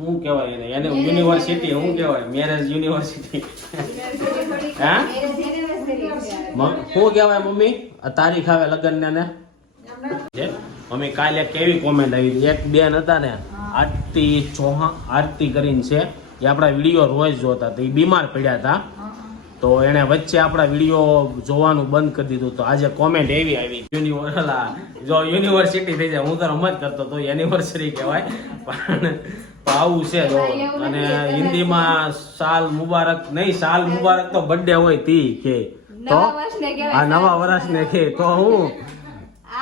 શું કહેવાય એને? એને યુનિવર્સિટી શું કહેવાય. મેરેજ યુનિવર્સિટી હા? શું કહેવાય મમ્મી? તારીખ આવે લગ્ન ને મમ્મી કાલે કેવી કોમેન્ટ આવી? એક બેન હતા ને આરતી ચૌહાણ આરતી કરીને છે. એ આપણા વીડિયો રોજ જોતા તો એ બીમાર પડ્યા હતા. તો એને વચ્ચે આપણા વીડિયો જોવાનું બંધ કરી દીધું. તો આજે કોમેન્ટ એવી આવી. યુનિવર્સલા જો યુનિવર્સિટી થઈ જાય. હું તો રમત કરતો તો યુનિવર્સિટી કહેવાય. પણ પણ આવું છે જો. અને હિન્દીમાં સાલ મુબારક નહીં સાલ મુબારક તો બર્થડે હોય તી કે. તો? નવા વર્ષને કહેવાય આ નવા વર્ષને કે. તો હું?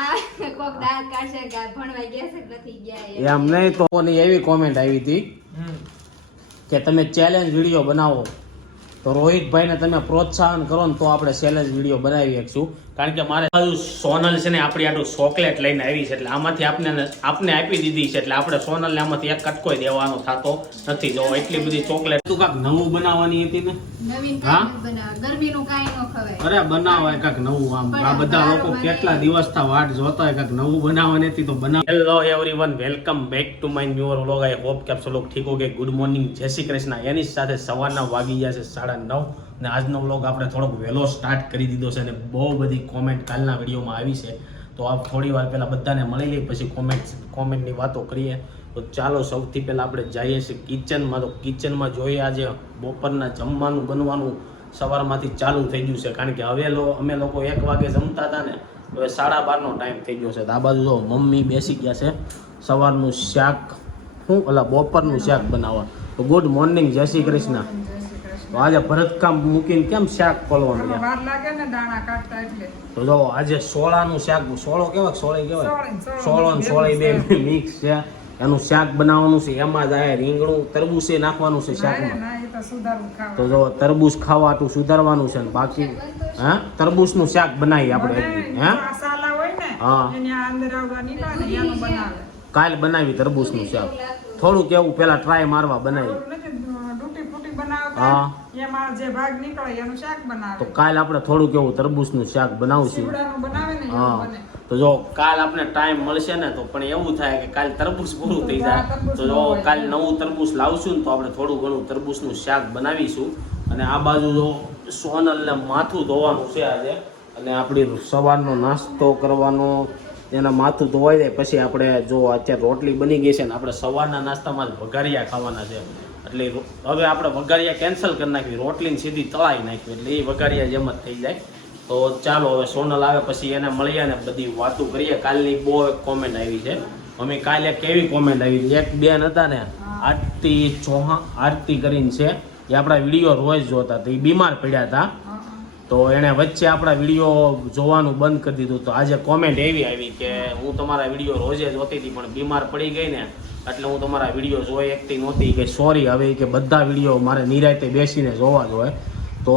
આ કોક દાંત કાઢશે કે આ ભણવા ગયા છે કે નથી ગયા એમ. એમ નહીં તો એવી કોમેન્ટ આવી હતી કે તમે ચેલેન્જ વીડિયો બનાવો. તો રોહિતભાઈને તમે પ્રોત્સાહન કરો ને તો આપણે ચેલેન્જ વીડિયો બનાવી શકશું. કારણ કે મારે સોનલ છે ને આપણી આટલું ચોકલેટ લઈને આવી છે એટલે આમાંથી આપને આપને આપી દીધી છે એટલે આપણે સોનલને આમાંથી એક કટકોય દેવાનો થતો નથી. જો એટલી બધી ચોકલેટ તું કાંક નવું બનાવવાની હતી ને? હા? કાંઈ નથી બનાવે ગરમીનું કાંઈ ન ખવાય. અરે બનાવાય કાંક નવું આમ. આ બધા લોકો કેટલા દિવસથી વાટ જોતા હોય કાંક નવું બનાવવાની હતી તો બનાવ hello everyone welcome back to my new vlog I hope કે આપ સૌ લોગ ઠીક હો કે ગુડ મોર્નિંગ જય શ્રી કૃષ્ણ. એની સાથે સવારના વાગી ગયા છે સાડા નવ. અને આજનો વ્લોગ આપણે થોડોક વહેલો સ્ટાર્ટ કરી દીધો છે અને બહુ બધી કોમેન્ટ કાલના વિડીયોમાં આવી છે. તો આપ થોડી વાર પહેલાં બધાને મળી લઈએ પછી કોમેન્ટ કોમેન્ટની વાતો કરીએ. તો ચાલો સૌથી પહેલાં આપણે જઈએ છીએ કિચનમાં તો કિચનમાં જોઈએ આજે બપોરના જમવાનું, બનવાનું સવારમાંથી ચાલુ થઈ ગયું છે. કારણ કે હવે લો- અમે લોકો એક વાગે જમતા હતા ને, હવે સાડા બારનો ટાઈમ થઈ ગયો છે. તો આ બાજુ જો મમ્મી બેસી ગયા છે સવારનું શાક. શું? ઓલા બપોરનું શાક બનાવવા. તો ગુડ મોર્નિંગ જય શ્રી કૃષ્ણ. આજે ભરતકામ મૂકીને કેમ શાક ખોલવાનું છે વાર લાગે ને દાણા કાઢતા એટલે. તો જો આજે સોળાનું શાક સોળો કેવા સોળે કહેવાય સોળી, ને સોળે બે મિક્સ છે. એનું શાક બનાવવાનું છે. એમાં જ આ રીંગણું તરબૂચ એ નાખવાનું છે શાકમાં. તો જો તો તરબૂચ ખાવાતું સુધારવાનું છે ને બાકી હા? તરબૂચનું શાક બનાવી આપણે. હા? હા. કાલ બનાવી તરબૂચનું શાક. થોડુંક એવું પેલા ટ્રાય મારવા બનાવી. હા. એમાં જે ભાગ નીકળે એનું શાક બનાવે. તો કાલ આપણે થોડુંક એવું તરબૂચનું શાક બનાવશું. બનાવે ને હા. તો જો કાલ આપણે ટાઈમ મળશે ને તો પણ એવું થાય કે કાલ તરબૂચ પૂરું થઈ જાય. તો જો કાલ નવું તરબૂચ લાવશું ને તો આપણે થોડું ઘણું તરબૂચનું શાક બનાવીશું. અને આ બાજુ જો સોનલને માથું ધોવાનું છે આજે. અને આપણી સવારનો નાસ્તો કરવાનો એના માથું ધોવાઈ જાય પછી આપણે જો અત્યારે રોટલી બની ગઈ છે ને આપણે સવારના નાસ્તામાં જ ભગારિયા ખાવાના છે. એટલે હવે આપણે વઘારિયા કેન્સલ કરી નાખવી રોટલીને સીધી તળાવી નાખવી એટલે એ વઘારિયા જેમ જ થઈ જાય. તો ચાલો હવે સોનલ આવે પછી એને મળીએ ને બધી વાતો કરીએ. કાલની બહુ એક કોમેન્ટ આવી છે. અમે કાલે કેવી કોમેન્ટ આવી? એક બેન હતા ને આરતી ચૌહાણ આરતી કરીને છે. એ આપણા વીડિયો રોજ જોતા તો એ બીમાર પડ્યા હતા. તો એણે વચ્ચે આપણા વીડિયો જોવાનું બંધ કરી દીધું. તો આજે કોમેન્ટ એવી આવી કે હું તમારા વીડિયો રોજે જોતી હતી પણ બીમાર પડી ગઈ ને. એટલે હું તમારા વીડિયો જોઈ એકતી નહોતી કે સોરી હવે કે બધા વીડિયો મારે નિરાયતે બેસીને જોવા જોઈએ તો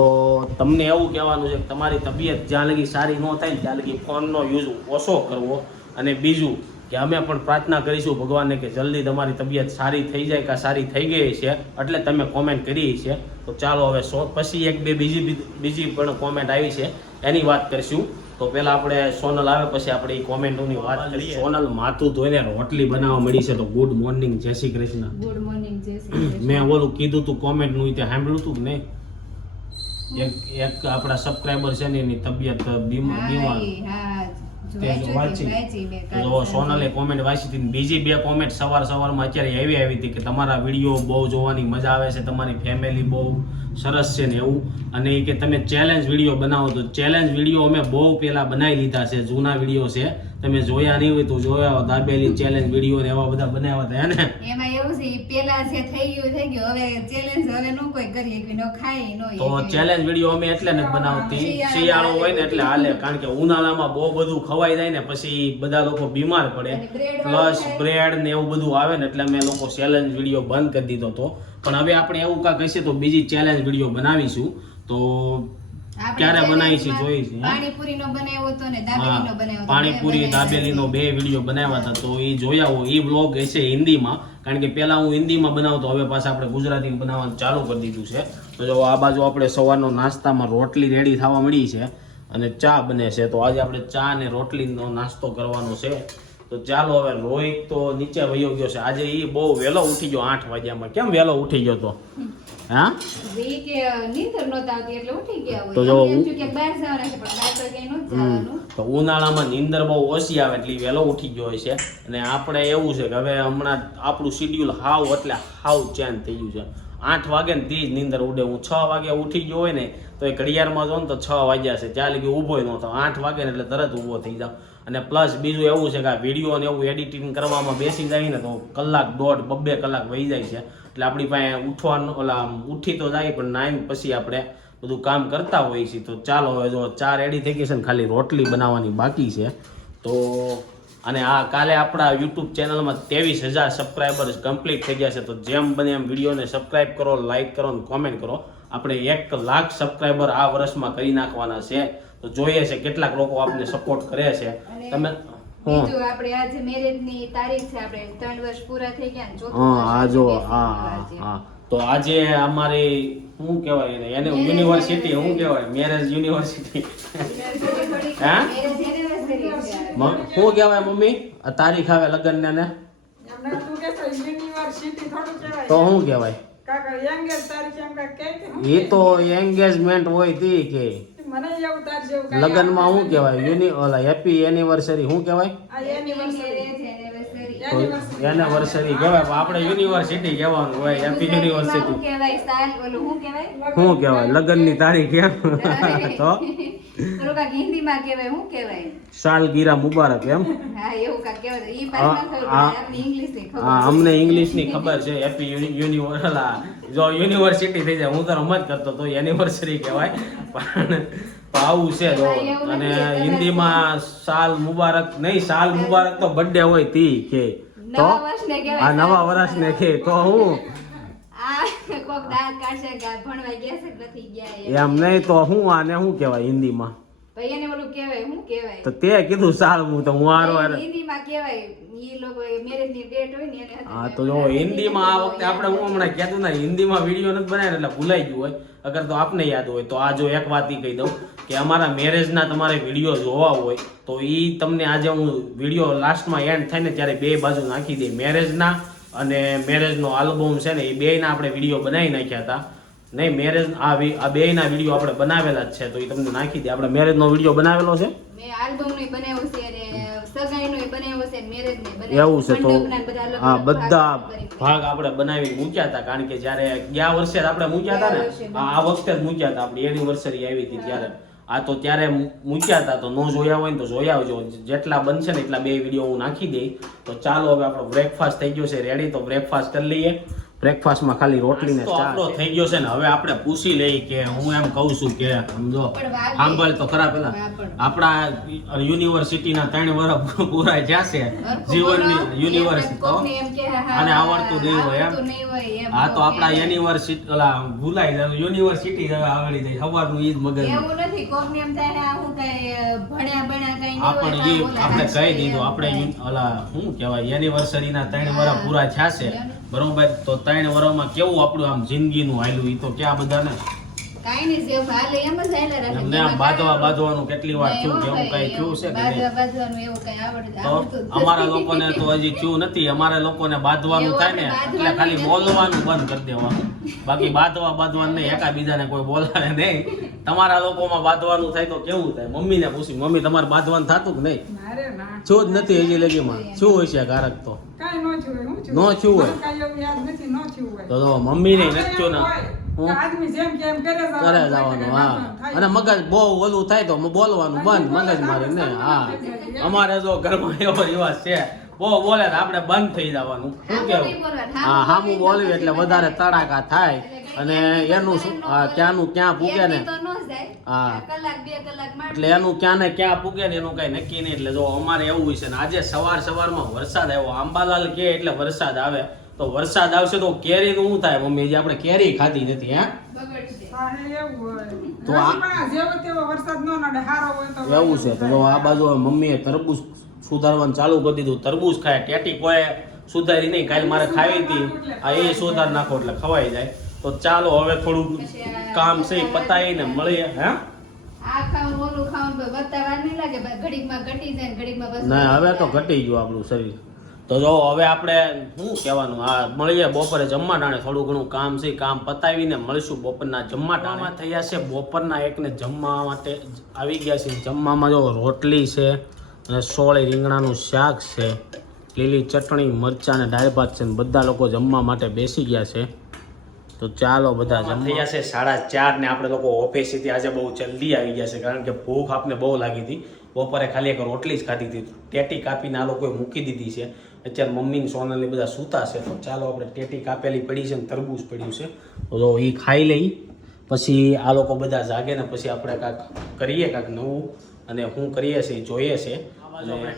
તમને એવું કહેવાનું છે કે તમારી તબિયત જ્યાં લગી સારી ન થાય ત્યાં લગી ફોનનો યુઝ ઓછો કરવો. અને બીજું કે અમે પણ પ્રાર્થના કરીશું ભગવાનને કે જલ્દી તમારી તબિયત સારી થઈ જાય કે સારી થઈ ગઈ છે એટલે તમે કોમેન્ટ કરી છે. તો ચાલો હવે સો પછી એક બે બીજી બીજી પણ કોમેન્ટ આવી છે. એની વાત કરીશું. તો પહેલા આપણે સોનલ આવે પછી આપણે એ કોમેન્ટોની વાત કરીએ. સોનલ માથું ધોઈને રોટલી બનાવવા મળી છે તો ગુડ મોર્નિંગ જય શ્રી કૃષ્ણ. ગુડ મોર્નિંગ જય શ્રી કૃષ્ણ. મેં ઓલું કીધું તું કોમેન્ટનું ત્યાં સાંભળ્યું તું ને એક એક આપણા સબસ્ક્રાઇબર છે ને એની તબિયત બીમાર. હા, બીમાર તે વાંચી સોનલે કોમેન્ટ વાંચી હતી બીજી બે કોમેન્ટ સવાર સવારમાં અત્યારે એવી આવી હતી કે તમારા વીડિયો બહુ જોવાની મજા આવે છે તમારી ફેમિલી બહુ સરસ છે ને એવું. અને એ કે તમે ચેલેન્જ વીડિયો બનાવો તો ચેલેન્જ વીડિયો અમે બહુ પહેલા બનાવી લીધા છે જૂના વીડિયો છે. તમે જોયા નહીં હોય તો જોયા હોય. દાબેલી ચેલેન્જ વીડિયો ને એવા બધા બનાવ્યા હતા ને? એમાં એવું છે પેલા છે થઈ ગયું થઈ ગયું હવે ચેલેન્જ હવે નો કોઈ કરીએ કે નો ખાય નો તો ચેલેન્જ વીડિયો અમે એટલે નથી બનાવતી. શિયાળો હોય ને એટલે હાલે કારણ કે ઉનાળામાં બહુ બધું ખવાઈ જાય ને પછી બધા લોકો બીમાર પડે. પ્લસ બ્રેડ ને એવું બધું આવે ને એટલે અમે લોકો ચેલેન્જ વીડિયો બંધ કરી દીધો હતો. પણ હવે આપણે એવું કાંઈક હશે તો બીજી ચેલેન્જ વીડિયો બનાવીશું. તો ક્યારે બનાવી છે જોઈ છે પાણીપુરી નો બનાવ્યો હતો ને દાબેલી નો બનાવ્યો. પાણીપુરી દાબેલી નો બે વિડિયો બનાવ્યા હતા તો એ જોયા હોય એ વ્લોગ હશે હિન્દીમાં કારણ કે પહેલા હું હિન્દીમાં બનાવતો હવે પાછા આપણે ગુજરાતીમાં બનાવવાનું ચાલુ કરી દીધું છે. તો જો આ બાજુ આપણે સવારનો નાસ્તામાં રોટલી રેડી થવા મળી છે અને ચા બને છે તો આજે આપણે ચા અને રોટલીનો નાસ્તો કરવાનો છે. તો ચાલો હવે રોહિત તો નીચે વયો ગયો છે આજે એ બહુ વહેલો ઉઠી ગયો આઠ વાગ્યામાં. કેમ વહેલો ઉઠી ગયો તો? હા. તો જો તો ઉનાળામાં નીંદર બહુ ઓછી આવે એટલે વહેલો ઉઠી ગયો હોય છે અને આપણે એવું છે કે હવે હમણાં આપણું શિડ્યુલ હાવ એટલે હાવ ચેન્જ થઈ ગયું છે. આઠ વાગે ને ત્રીજ નીંદર ઉડે. હું છ વાગે ઉઠી ગયો હોય ને તો એ ઘડિયાળમાં જો ને તો છ વાગ્યા છે. ચાલે કે ઊભો ન થયો આઠ વાગે ને એટલે તરત ઊભો થઈ જાવ અને પ્લસ બીજું એવું છે કે આ વીડિયો ને એવું એડિટિંગ કરવામાં બેસી જાય ને તો કલાક દોઢ બબ્બે કલાક વહી જાય છે. એટલે આપણી પાસે ઉઠવાનું, ઓલા ઉઠી તો જાય, પણ નાઈન પછી આપણે બધું કામ કરતા હોઈએ છીએ. તો ચાલો, હવે જો ચા રેડી થઈ ગઈ છે ને ખાલી રોટલી બનાવવાની બાકી છે. તો અને આ કાલે આપણા યુટ્યુબ ચેનલમાં ત્રેવીસ હજાર સબસ્ક્રાઈબર્સ કમ્પ્લીટ થઈ ગયા છે. તો જેમ બને એમ વિડીયોને સબસ્ક્રાઈબ કરો લાઈક કરો અને કોમેન્ટ કરો. આપણે એક લાખ સબસ્ક્રાઈબર આ વર્ષમાં કરી નાખવાના છે. તો જોઈએ છે કેટલાક લોકો આપણને સપોર્ટ કરે છે. તમે બીજું આપણે આજે મેરેજની તારીખ છે આપણે ત્રણ વર્ષ પૂરા થઈ ગયા ને ચોથું હા આ જો હા હા તો આજે અમારી શું કહેવાય એને એને યુનિવર્સિટી શું કહેવાય મેરેજ યુનિવર્સિટી હા? શું કહેવાય મમ્મી? તારીખ આવે લગ્ન ને એમને તું કહેશો યુનિવર્સિટી થોડું કહેવાય. તો શું કહેવાય? એ તો એન્ગેજમેન્ટ હોય તી કે મને એવું તાર જેવું લગ્નમાં શું કહેવાય? યુનિ ઓલા હેપી એનિવર્સરી શું કહેવાય? આ એનિવર્સરી Marriage વર્ષની કહેવાય પણ આપણે યુનિવર્સિટી કહેવાનું હોય એપી યુનિવર્સિટી શું કહેવાય લગ્નની તારીખ એમ. તો? હિન્દીમાં કહેવાય શું કહેવાય? સાલગીરા મુબારક એમ. હા એવું કહેવાય. ઈ ખબર હા અમને ઇંગ્લિશની ખબર છે. હેપી યુનિવર્સલા જો યુનિવર્સિટી થઈ જાય હું તો રમત કરતો તો એનિવર્સરી કહેવાય. પણ આવું છે જો અને હિન્દીમાં સાલ મુબારક નહીં સાલ મુબારક તો બર્થડે હોય તી કે. તો? આ નવા વર્ષને કે તો હું. એમ નહીં તો હું આને શું કહેવાય હિન્દીમાં? ભાઈ એને ઓલું કહેવાય શું કહેવાય? તો તે કીધું સારું હું તો હું હારો હારે. હિન્દીમાં કહેવાય ઈ લોકો મેરેજની ડેટ હોય ને એને હા તો જો હિન્દીમાં આ વખતે આપણે હું હમણાં કહેતું ને હિન્દીમાં વીડિયો નથી બનાવ્યો એટલે ભૂલાઈ ગયું હોય. અગર તો આપને યાદ હોય તો આ જો એક વાત કહી દઉં કે અમારા મેરેજના તમારે વીડિયો જોવા હોય તો ઈ તમને આજે હું વીડિયો લાસ્ટમાં એન્ડ થાય ને ત્યારે બે બાજુ નાખી દે. મેરેજના અને મેરેજનો આલ્બમ છે ને એ બેયના આપણે વીડિયો બનાવી નાખ્યા હતા. નહીં મેરેજ આ આ બેયના વીડિયો આપણે બનાવેલા જ છે તો એ તમને નાખી દે. આપણે મેરેજનો વીડિયો બનાવેલો છે? નું નું મેરેજ ને એવું છે તો હા બધા ભાગ આપણે બનાવી મૂક્યા હતા કારણ કે જ્યારે ગયા વર્ષે આપણે મૂક્યા હતા ને? આ વખતે જ મૂક્યા હતા આપણી એનિવર્સરી આવી હતી ત્યારે. આ તો ત્યારે મૂક્યા હતા તો ન જોયા હોય ને તો જોયા આવજો. જેટલા બનશે ને એટલા બે વીડિયો હું નાખી દઈ તો ચાલો હવે આપણો બ્રેકફાસ્ટ થઈ ગયો છે રેડી તો બ્રેકફાસ્ટ કરી લઈએ. બ્રેકફાસ્ટમાં ખાલી રોટલી ને ચા આપણો થઈ ગયો છે ને હવે આપણે પૂછી લઈ કે હું એમ કહું છું કે સમજો? સાંભળ તો ખરા પેલા. આપણા યુનિવર્સિટીના ત્રણ વર્ષ પૂરા થયા છે જીવનની યુનિવર્સિટી આને આવડતું નહીં હોય એમ? હા તો આપણા યુનિવર્સિટી ઓલા ભૂલાઈ જાય યુનિવર્સિટી હવે આવડી જાય સવારનું ઈદ મગજ એવું નથી કોકને એમ થાય હું કઈ ભણ્યા ભણ્યા કઈ આપણે ઈ આપણે કહી દીધું આપણે ઓલા શું કહેવાય યુનિવર્સરીના ત્રણ. વર્ષ પૂરા થયા છે. બરોબર તો ત્રણ વર્ષમાં કેવું આપણું આમ જિંદગીનું હાલ્યું? ઈ તો ક્યાં બધાને? કાંઈ નહીં જેવું હાલે એમ જ હાલ્યા રાખે. એમને આમ બાંધવા બાંધવાનું કેટલી વાર થયું એવું કે એવું કઈ થયું છે બાંધવા બાંધવાનું એવું કઈ આવડતું- તો આવડતું જ અમારા લોકોને તો હજી થયું નથી. અમારા લોકોને બાંધવાનું થાય ને એટલે ખાલી બોલવાનું બંધ કરી દેવાનું. બાકી બાંધવા બાંધવાનું નહીં એકાબીજાને કોઈ બોલાવે નહીં. તમારા લોકોમાં બાંધવાનું થાય તો કેવું થાય? મમ્મીને પૂછી મમ્મી તમારે બાંધવાનું થતું કે નહીં? જ નથી હજી લગીમાં. શું હોય છે કારક તો? કાંઈ ન થયું હોય, ન. તો તો એમ ને. હોય હું? કે આદમી જેમ કે એમ કરે જવાનું, કરે થાય જવાનું એટલે હા. અને મગજ બહુ ઓલું થાય તો બોલવાનું બંધ મગજ મારે ને હા. અમારે જો ઘરમાં એવો રિવાજ છે. બહુ બોલે તો આપણે બંધ થઈ જવાનું. શું કેવું? હા હામું બોલવી એટલે વધારે તડાકા થાય. અને એનું શું હા, ક્યાંનું ક્યાં પૂગે ને એટલે એનું ક્યાં ને ક્યાં પૂગે ને એનું કઈ નક્કી નહીં. એટલે જો અમારે એવું હોય છે ને આજે સવાર સવારમાં વરસાદ આવ્યો. આંબાલાલ કે એટલે વરસાદ આવે. તો વરસાદ આવશે તો કેરી નું શું થાય? મમ્મી જે આપણે કેરી ખાધી નથી હે? હા, એવું તો આ- હજી પણ આ જેવો તેવો વરસાદ ન નડે, હારો હોય તો એવું છે. તો જો આ બાજુ મમ્મીએ તરબૂચ સુધારવાનું ચાલુ કરી દીધું. તરબૂચ ખાય. ટેટી કોઈ સુધારી નહીં. કાલે મારે ખાવી હતી. આ એ સુધાર નાખો એટલે ખવાઈ જાય. તો ચાલો હવે થોડું કામ છે પતાવીને મળીએ હે? આ ખાવું ઓલું ખાવું તો વધતા વાર નહીં લાગે ભાઈ ઘડીકમાં ઘટી જાય ને હવે તો ઘટી ગયું આપણું શરીર. તો જો હવે આપણે શું કહેવાનું આ મળીએ બપોરે જમવા ટાણે. થોડું ઘણું કામ છે કામ પતાવીને મળીશું બપોરના જમવા થયા છે બપોરના એકને જમવા માટે આવી ગયા છે. જમવામાં જો રોટલી છે અને સોળે રીંગણાનું શાક છે લીલી ચટણી મરચાં અને દાળ ભાત છે ને બધા લોકો જમવા માટે બેસી ગયા છે. તો ચાલો બધા જમવા. થયા છે સાડા ચાર ને આપણે લોકો ઓફિસેથી આજે બહુ જલ્દી આવી ગયા છે કારણ કે ભૂખ આપને બહુ લાગી હતી. બપોરે ખાલી એક રોટલી જ ખાધી હતી. ટેટી કાપીને આ લોકોએ મૂકી દીધી છે. અત્યારે મમ્મી ને સોનલ ને બધા સૂતા છે. તો ચાલો આપણે ટેટી કાપેલી પડી છે ને તરબૂચ પડ્યું છે. તો એ ખાઈ લઈ પછી આ લોકો બધા જાગે ને પછી આપણે કાંક કરીએ કાંક નવું અને શું કરીએ છીએ જોઈએ છે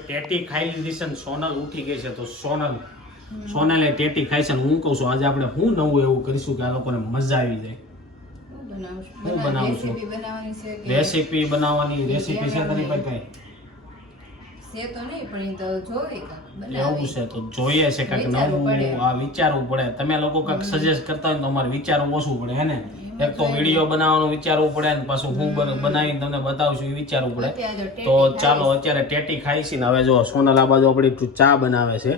ટેટી ખાઈ લીધી છે ને સોનલ ઉઠી ગઈ છે તો સોનલ સોનલે ટેટી ખાઈ છે હું કહું છું આજે આપણે હું નવું એવું કરીશું કે આ લોકોને મજા આવી જાય. હું બનાવું છું? રેસીપી બનાવવાની રેસીપી છે તારી પાસે કઈ. એવું છે તો જોઈએ છે કાંઈક નવું આ વિચારવું પડે. તમે લોકો કાંઈક સજેસ્ટ કરતા હોય તો અમારે વિચારવું ઓછું પડે હે ને? એક તો વીડિયો બનાવવાનું વિચારવું પડે ને પાછું હું બનાવીને તમને બતાવશું એ વિચારવું પડે. તો ચાલો અત્યારે ટેટી ખાઈ છે ને હવે જો સોનાલા બાજુ આપણી ચા બનાવે છે.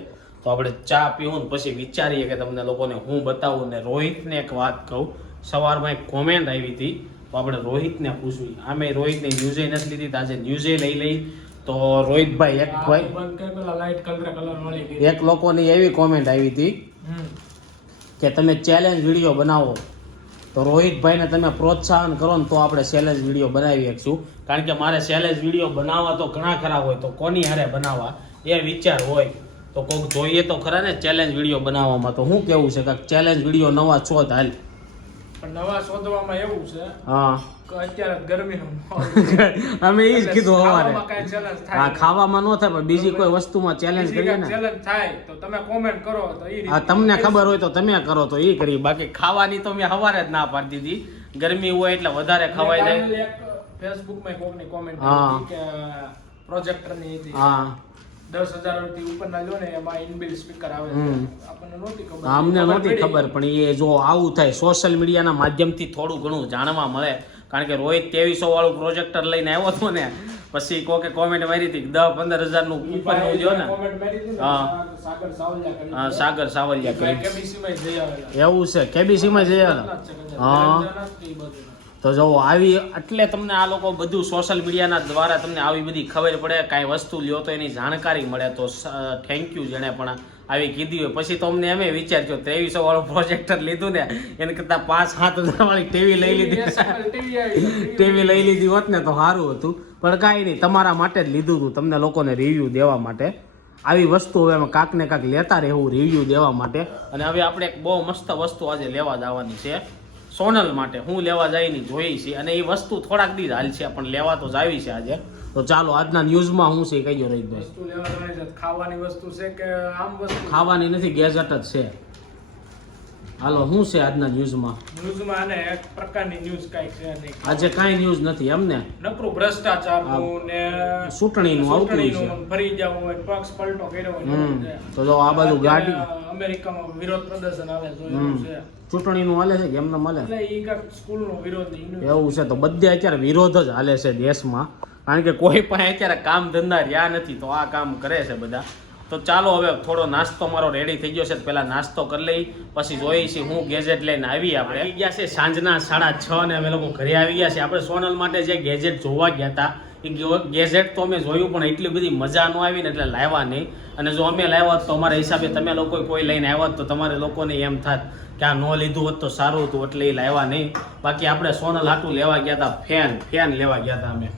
તો આપણે ચા પીવું ને પછી વિચારીએ કે તમને લોકોને હું બતાવું ને રોહિતને એક વાત કહું. સવારમાં એક કોમેન્ટ આવી હતી તો આપણે રોહિતને પૂછવી આમે રોહિતને ન્યૂઝે નથી લીધી આજે ન્યૂઝે લઈ લઈ. તો રોહિતભાઈ એક ભાઈ એક લોકોની એવી કોમેન્ટ આવી હતી કે તમે ચેલેન્જ વીડિયો બનાવો. તો રોહિતભાઈને તમે પ્રોત્સાહન કરો ને તો આપણે સેલેજ વીડિયો બનાવી શકશું કારણ કે મારે સેલેજ વીડિયો બનાવવા તો ઘણા ખરા હોય તો કોની હારે બનાવવા? એ વિચાર હોય. તો કોઈક જોઈએ તો ખરા ને ચેલેન્જ વીડિયો બનાવવામાં. તો શું કેવું છે કે ચેલેન્જ વીડિયો નવા છો હાલ. પણ નવા શોધવામાં એવું છે હા. અત્યારે ગરમીનો અમે એ જ કીધું સવારે ખાવામાં થાય હા ખાવામાં ન થાય પણ બીજી કોઈ વસ્તુમાં ચેલેન્જ બીજી કરીએ ને. challenge થાય તો તમે કોમેન્ટ કરો તો ઈ હા તમને ખબર હોય તો તમે કરો તો એ કરી બાકી ખાવાની તો મેં સવારે જ ના પાડી દીધી. ગરમી હોય એટલે વધારે ખવાય જાય ફેસબુકમાં કોકની comment હા. કે પ્રોજેક્ટરની હતી. હા. દસ હજારથી ઉપરના લ્યો ને એમાં ઇનબિલ્ટ સ્પીકર આવે આપણને નહોતી ખબર અમને નહોતી ખબર પણ એ જો આવું થાય સોશિયલ મીડિયાના માધ્યમથી થોડું ઘણું જાણવા મળે કારણ કે રોહિત ત્રેવીસો વાળું પ્રોજેક્ટર લઈને આવ્યો હતો ને પછી કોકે કોમેન્ટ મારી હતી દસ પંદર હજારનું નું કૂપનનું જો ને હા. સાગર સાવલિયા કરી સાગર સાવલિયા ભાઈ માં જઈ આવેલા. એવું છે છે. હા. તે જો આવી એટલે તમને આ લોકો બધું સોશિયલ મીડિયાના દ્વારા તમને આવી બધી ખબર પડે કાંઈ વસ્તુ લ્યો તો એની જાણકારી મળે તો થેન્ક યુ જેણે પણ આવી કીધી હોય. પછી તો અમને એમે વિચાર્યો ત્રેવીસો વાળું પ્રોજેક્ટર લીધું ને એને કરતાં પાંચ સાત હજાર વાળી ટીવી લઈ લીધી. ટીવી લઈ લીધી હોત ને તો સારું હતું. પણ કાંઈ નહીં તમારા માટે જ લીધું હતું તમને લોકોને રિવ્યૂ દેવા માટે. આવી વસ્તુ હવે અમે કાંક ને કાંક લેતા રહેવું રિવ્યૂ દેવા માટે. અને હવે આપણે એક બહુ મસ્ત વસ્તુ આજે લેવા જવાની છે. સોનલ માટે હું લેવા જાય ની જોઈ છે અને એ વસ્તુ થોડાક દી હાલ છે પણ લેવા તો જ આવી છે આજે. તો ચાલો આજના ન્યૂઝમાં હું છે એ રહી રહીભાઈ વસ્તુ લેવા જવાની છે. ખાવાની વસ્તુ છે કે આમ વસ્તુ? ખાવાની નથી ગેજેટ જ છે. હાલો શું છે આજના ન્યૂઝમાં? ન્યૂઝમાં આને એક પ્રકારની ન્યૂઝ કાંઈ છે નહીં. આજે કાંઈ ન્યૂઝ નથી એમને? નકરું ભ્રષ્ટાચારનું ને ચૂંટણીનું આવતું છે. ફરી જવું હોય પક્ષ પલટો કર્યો હોય. તો જો આ બાજુ ગાડી અમેરિકામાં વિરોધ પ્રદર્શન આવે હમ છે. ચૂંટણીનું હાલે છે કે એમને મળે? સ્કૂલ નો સ્કૂલનો વિરોધ એવું છે તો બધે અત્યારે વિરોધ જ હાલે છે દેશમાં. કારણ કે કોઈ પાસે અત્યારે કામ ધંધા રહ્યા નથી તો આ કામ કરે છે બધા. તો ચાલો હવે થોડો નાસ્તો મારો રેડી થઈ ગયો છે. પહેલા નાસ્તો કરી લઈ, પછી જોઈ છીએ હું ગેજેટ લઈને આવી આપણે. આવી ગયા છે સાંજના સાડા છ ને અમે લોકો ઘરે આવી ગયા છે. આપણે સોનલ માટે જે ગેજેટ જોવા ગયા હતા, એ ગેજેટ તો અમે જોયું, પણ એટલી બધી મજા ન આવી ને એટલે લાવ્યા નહીં. અને જો અમે લાવ્યા તો અમારા હિસાબે તમે લોકો કોઈ લઈને આવ્યા તો તમારે લોકોને એમ થાત કે આ ન લીધું હોત તો સારું હતું, એટલે એ લાવ્યા નહીં. બાકી આપણે સોનલ હાટું લેવા ગયા હતા, ફેન ફેન લેવા ગયા હતા અમે.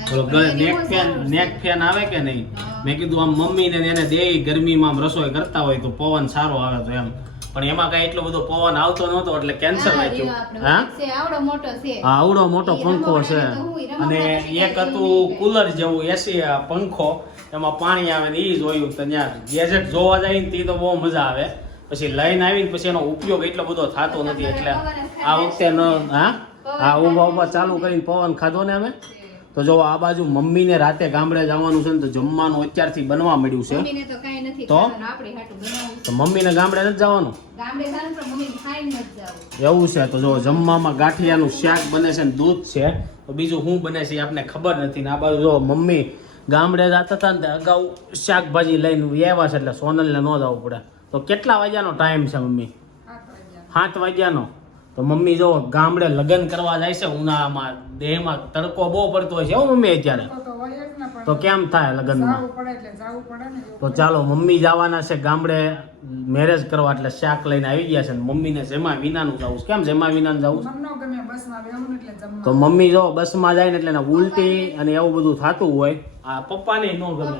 પણ નેક ફેન નેક ફેન આવે કે નહીં. મેં કીધું આમ મમ્મી ને એને દે ગરમીમાં આમ રસોઈ કરતા હોય તો પવન સારો આવે તો એમ. પણ એમાં કઈ એટલો બધો પવન આવતો નહોતો એટલે કેન્સલ રાખ્યું હા? આવડો મોટો છે. હા આવડો મોટો પંખો છે. અને એક હતું કુલર જેવું એસી પંખો એમાં પાણી આવે ને એ જોયું તો ત્યાં ગેજેટ જોવા જાય ને તે તો બહુ મજા આવે. પછી લઈને આવીને પછી એનો ઉપયોગ એટલો બધો થતો નથી એટલે આ વખતે ન હા? હા ઊભા ઊભા ચાલુ કરીને પવન ખાધો ને અમે? તો જો આ બાજુ મમ્મીને રાતે ગામડે જવાનું છે ને તો જમવાનું અત્યારથી બનવા મળ્યું છે. મમ્મીને તો કાંઈ નથી તો? આપણે હાટું બનાવવું તો મમ્મીને ગામડે નથી જવાનું? ગામડે જવાનું પણ મમ્મીને ખાઈને નથી જાવું એવું છે તો જો જમવામાં ગાંઠિયાનું શાક બને છે ને દૂધ છે તો બીજું શું બને છે એ આપણને ખબર નથી ને આ બાજુ જો મમ્મી ગામડે જતા હતા ને અગાઉ શાકભાજી લઈને આવ્યા છે એટલે સોનલને ન જવું પડે. તો કેટલા વાગ્યાનો ટાઈમ છે મમ્મી? સાત વાગ્યાનો? તો મમ્મી જો ગામડે લગ્ન કરવા જાય છે ઉનાળામાં દેહમાં તડકો બહુ પડતો હોય છે એવું મમ્મી અત્યારે. તો કેમ થાય લગ્નમાં? જાવું પડે એટલે જાવું પડે ને એવું. તો ચાલો મમ્મી જવાના છે ગામડે મેરેજ કરવા એટલે શાક લઈને આવી ગયા છે ને મમ્મીને જેમાં વિનાનું જવું છે. કેમ જેમાં વિનાનું જવું છે? મન નો ગમે બસમાં બેહું ને એટલે જમવા તો મમ્મી જો બસમાં જાય ને એટલે ઉલટી અને એવું બધું થતું હોય. આ પપ્પાને ન ગમે.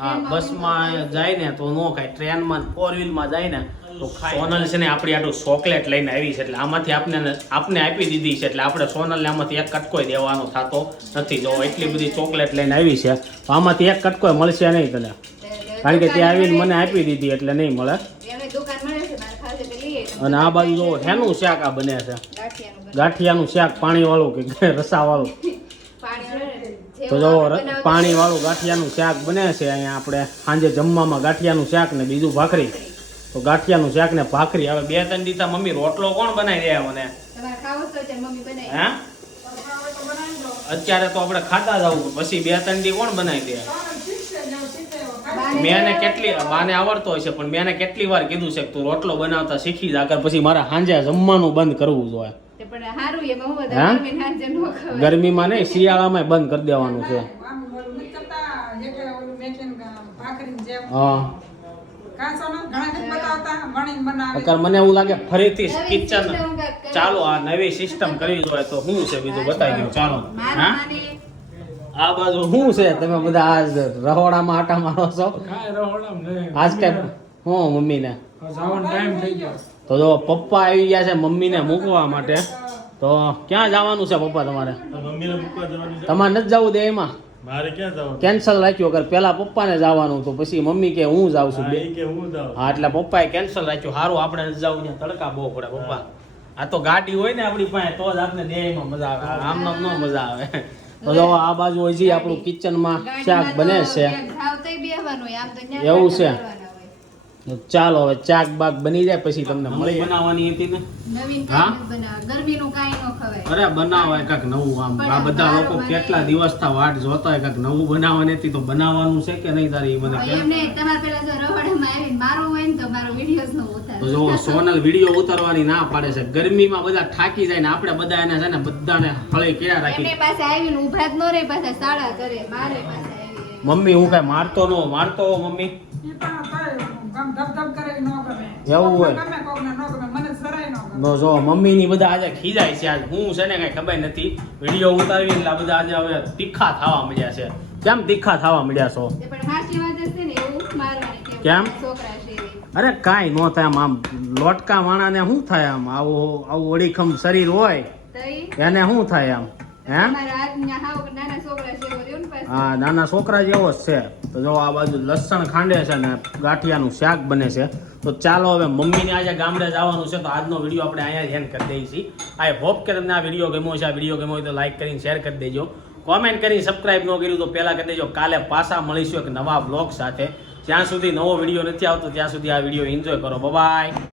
આ બસમાં જાય ને તો નો ખાય. ટ્રેનમાં ફોર વ્હીલમાં જાય ને તો સોનલ છે ને આપણી આટલું ચોકલેટ લઈને આવી છે એટલે આમાંથી આપને આપને આપી દીધી છે એટલે આપણે સોનલને આમાંથી એક કટકોય દેવાનો થતો નથી. જો એટલી બધી ચોકલેટ લઈને આવી છે તો આમાંથી એક કટકોય મળશે નહીં તને. કારણ કે તે આવીને મને આપી દીધી એટલે નહીં મળે. અને આ બાજુ જો હેનું શાક આ બને છે. ગાંઠિયાનું. શાક પાણીવાળું કે રસાવાળું. તો જો આપણે બનાવતા પાણી વાળું ગાંઠિયાનું શાક બને છે અહીંયા આપણે. સાંજે જમવામાં ગાંઠિયાનું શાક ને બીજું ભાખરી. તો ગાંઠિયાનું શાક ને ભાખરી. હવે બે ત્રણ દીધા મમ્મી રોટલો કોણ બનાવી દે મને હે હવે તો બનાવી દો. અત્યારે તો આપણે ખાતા જવું પછી બે ત્રણ દી કોણ બનાવી દે? મેં કેટલી બાને આવડતો હોય છે પણ મેં કેટલી વાર કીધું છે કે તું રોટલો બનાવતા શીખી જા આગળ પછી મારે સાંજે જમવાનું બંધ કરવું જોઈએ તે પણ હારું એમાં હું હા? બધા મમ્મીને હાંજે ન ખવાય. ગરમીમાં નહીં શિયાળામાં બંધ કરી દેવાનું છે. આમ ઓલું નથી કરતા, હેઠે ઓલું મેકીને ભાખરીની જેમ. હા. અત્યારે મને એવું લાગે ફરીથી કિચન. ચાલો આ નવી સિસ્ટમ કરવી જોઈએ તો શું છે બીજું બતાવી દઉં. ચાલો. હા? આ બાજુ શું છે? તમે બધા આજ રહોડામાં આટા મારો છો? આજ કે હું મમ્મીને? તો જો પપ્પા આવી ગયા છે મમ્મીને મૂકવા માટે. તો ક્યાં જવાનું છે પપ્પા તમારે? મમ્મીને મૂકવા જવાની છે. તમારે નથી જવું દે એમાં? મારે ક્યાં જવાનું? કેન્સલ રાખ્યું અગર પેલા પપ્પાને જવાનું તો પછી મમ્મી કે હું જાઉં છું બે. કે હું જાઉં. હા એટલે પપ્પાએ કેન્સલ રાખ્યું. સારું આપણે નથી જવું ત્યાં તડકા બહુ પડે પપ્પા. આ તો ગાડી હોય ને આપણી પાસે તો જ આપણે દેહમાં મજા આવે. આમ નામ ન મજા આવે. તો જો આ બાજુ હોય છે આપણું કિચનમાં શાક બને છે. ક્યાંક જાવ તોય બેહવાનું હોય, આમ તો ન્યા એવું છે? ચાલો હવે ચાક બાક બની જાય પછી તમને મળી બનાવવાની હતી ને? નવીન હા? બનાવવા. ગરમીનું કાંઈ ન ખવાય. અરે બનાવાય કાક નવું આમ. આ બધા લોકો કેટલા દિવસ દિવસથી વાટ જોતા હોય કાક નવું બનાવવાની હતી તો બનાવવાનું છે કે નહીં તારી મને કે એમને તમારે પેલા જો રવાડામાં આવીને મારવું હોય ને તો મારો વિડીયોઝ નો તો જો સોનલ વીડિયો ઉતારવાની ના પાડે છે. ગરમીમાં બધા થાકી જાય ને આપણે બધા એને છે ને બધાને હળી કેળા રાખી એમને પાસે આવીને ઊભા જ ન રહે પાછા સાડા કરે મારે પાસે મમ્મી હું કઈ મારતો નો મારતો હો મમ્મી. એવું હોય. ન જો મમ્મી ની બધા આજે ખીજાય છે આજ હું છે ને કઈ ખબર નથી. વીડિયો ઉતારવી એટલે બધા આજે હવે તીખા થવા મળ્યા છે. કેમ તીખા થવા મળ્યા છો? તે પણ હાચી વાત જ છે ને એવું? મારવાની કેમ. અરે કાંઈ નો થાય આમ આમ લોટકા વાણાને શું થાય આમ? આવું આવું ઓળીખમ શરીર હોય એને શું થાય આમ? હે અમારા હાથના હાવ નાના છોકરા છે હા, નાના છોકરા જેવો જ છે. તો જો આ બાજુ લસણ ખાંડે છે ને ગાંઠિયાનું શાક બને છે. તો ચાલો હવે મમ્મીને આજે ગામડે જવાનું છે, તો આજનો વીડિયો આપણે અહીંયા જ હેન્ડ કરી દઈએ છીએ. આઈ હોપ કે તમને આ વીડિયો ગમ્યો છે. આ વીડિયો ગમ્યો હોય તો લાઈક કરીને શેર કરી દેજો. કોમેન્ટ કરીને સબસ્ક્રાઈબ ન કર્યું તો પહેલાં કરી દેજો. કાલે પાછા મળીશું એક નવા બ્લોગ સાથે. જ્યાં સુધી નવો વીડિયો નથી આવતો, ત્યાં સુધી આ વીડિયો એન્જોય કરો. બાય